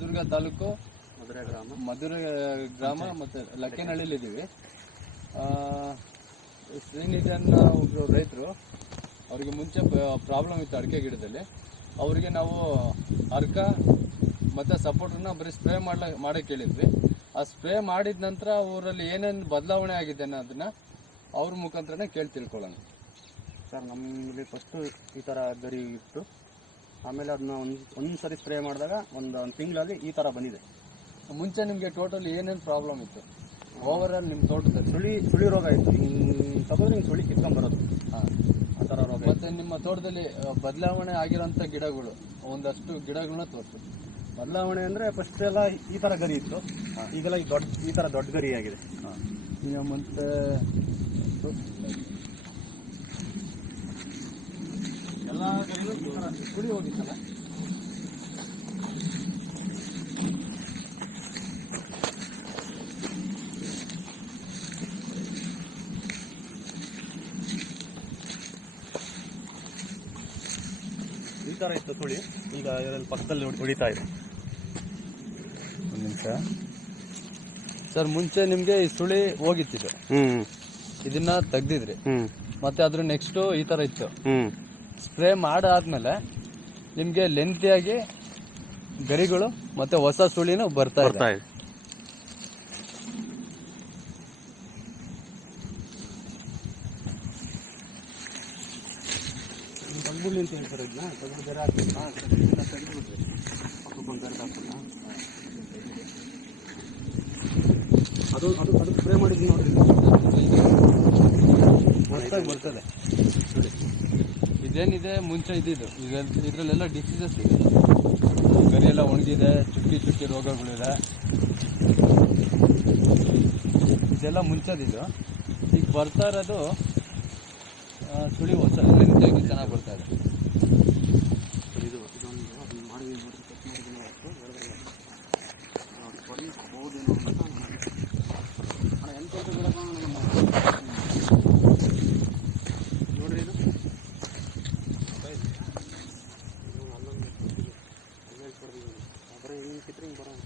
ದುರ್ಗ ತಾಲೂಕು ಮಧುರೆ ಗ್ರಾಮ ಮತ್ತು ಲಕ್ಕೇನಹಳ್ಳಿಲಿ ಇದ್ದೀವಿ. ಶ್ರೀನಿಧನ್ ಒಬ್ಬರು ರೈತರು, ಅವರಿಗೆ ಮುಂಚೆ ಪ್ರಾಬ್ಲಮ್ ಇತ್ತು ಅಡಿಕೆ ಗಿಡದಲ್ಲಿ. ಅವರಿಗೆ ನಾವು ಅರ್ಕ ಮತ್ತು ಸಪೋರ್ಟನ್ನ ಬರೀ ಸ್ಪ್ರೇ ಮಾಡೋಕ್ಕೆ ಹೇಳಿದ್ವಿ. ಆ ಸ್ಪ್ರೇ ಮಾಡಿದ ನಂತರ ಅವರಲ್ಲಿ ಏನೇನು ಬದಲಾವಣೆ ಆಗಿದೆ ಅನ್ನೋದನ್ನು ಅವ್ರ ಮುಖಾಂತರನೇ ಕೇಳಿ ತಿಳ್ಕೊಳ್ಳೋಣ. ಸರ್, ನಮ್ಮಲ್ಲಿ ಫಸ್ಟು ಈ ಥರ ಗರಿ ಇತ್ತು. ಆಮೇಲೆ ಅದನ್ನ ಒಂದು ಸರಿ ಸ್ಪ್ರೇ ಮಾಡಿದಾಗ ಒಂದು ತಿಂಗಳಲ್ಲಿ ಈ ಥರ ಬಂದಿದೆ. ಮುಂಚೆ ನಿಮಗೆ ಟೋಟಲ್ ಏನೇನು ಪ್ರಾಬ್ಲಮ್ ಇತ್ತು ಓವರಾಲ್ ನಿಮ್ಮ ತೋಟದಲ್ಲಿ? ಸುಳಿ ರೋಗ ಇತ್ತು. ತಗೊಂಡು ಹಿಂಗೆ ಸುಳಿ ಕಿತ್ಕೊಂಡ್ಬರೋದು, ಆ ಥರ ರೋಗ. ಮತ್ತು ನಿಮ್ಮ ತೋಟದಲ್ಲಿ ಬದಲಾವಣೆ ಆಗಿರೋಂಥ ಗಿಡಗಳು ಒಂದಷ್ಟು ಗಿಡಗಳನ್ನ ತೋರಿಸು. ಬದಲಾವಣೆ ಅಂದರೆ ಫಸ್ಟ್ ಎಲ್ಲ ಈ ಥರ ಗರಿ ಇತ್ತು, ಈಗೆಲ್ಲ ಈ ಥರ ದೊಡ್ಡ ಗರಿ ಆಗಿದೆ. ಈಗ ಮತ್ತೆ ಎಲ್ಲ ಗರಿಗಳು ಈ ಥರ ಸುಳಿ ಹೋಗಿತ್ತಲ್ಲ. ಈ ಥರ ಇತ್ತು ಸುಳಿ, ಈಗ ಇದರಲ್ಲಿ ಪಕ್ಕದಲ್ಲಿ ಹೊಡಿತಾ ಇದೆ. ಒಂದು ನಿಮಿಷ ಸರ್, ಮುಂಚೆ ನಿಮಗೆ ಈ ಸುಳಿ ಹೋಗಿತ್ತಿದೆ, ಇದನ್ನ ತೆಗ್ದಿದ್ರಿ, ಮತ್ತೆ ಅದ್ರ ನೆಕ್ಸ್ಟು ಈ ಥರ ಇತ್ತು. ಸ್ಪ್ರೇ ಮಾಡಾದ್ಮೇಲೆ ನಿಮಗೆ ಲೆಂತಿಯಾಗಿ ಗರಿಗಳು ಮತ್ತೆ ಹೊಸ ಸುಳಿನೂ ಬರ್ತಾ ಇದೆ. ತಗ್ಬುಳ್ಳಿ ಅಂತ ಹೇಳ್ತಾರೆ ಇದನ್ನ. ತಗ್ಬು ಬೇರೆ ಹಾಕ್ಬೇಕು. ಇದನ್ನ ತೆಗೆದ್ಬಿಟ್ರಿ ಅದಕ್ಕೊಂದು ಬೇರೆ ಹಾಕಲ್ಲ. ಅದು ಸ್ಪ್ರೇ ಮಾಡಿದ್ವಿ ನೋಡ್ರಿ, ಹೊಸದಾಗಿ ಬರ್ತದೆ ಸುಳಿ. ಇದೇನಿದೆ ಮುಂಚೆ ಇದ್ದಿದ್ದು, ಈಗ ಇದರಲ್ಲೆಲ್ಲ ಡಿಸೀಸಸ್ ಇದೆ. ಗರಿ ಎಲ್ಲ ಒಣಗಿದೆ, ಚುಕ್ಕಿ ರೋಗಗಳಿದೆ. ಇದೆಲ್ಲ ಮುಂಚೆದಿದ್ದು. ಈಗ ಬರ್ತಾ ಇರೋದು ಸುಳಿ ಹೊಸ ಲೆಂತಿಯಾಗಿ ಚೆನ್ನಾಗಿ ಬರ್ತಾ ಇದೆ. ಇದು ಇದೊಂದು ಅದನ್ನ ಮಾಡಿ ನೋಡಿ ಚೆಕ್ ಮಾಡಿದ್ದೀನಿ ಅವತ್ತು. ಹೌದೇನೋ ಅಂತ ಎಂತ ನೋಡ್ರಿ, ಇದು ಅಲ್ಲೊಂದು ಅಲ್ಲೇ ಕೊಡ್ತೀವಿ. ಆದರೆ ಹಿಂಗೆ ಕಿತ್ರೆ ಹಿಂಗೆ ಬರೋದು.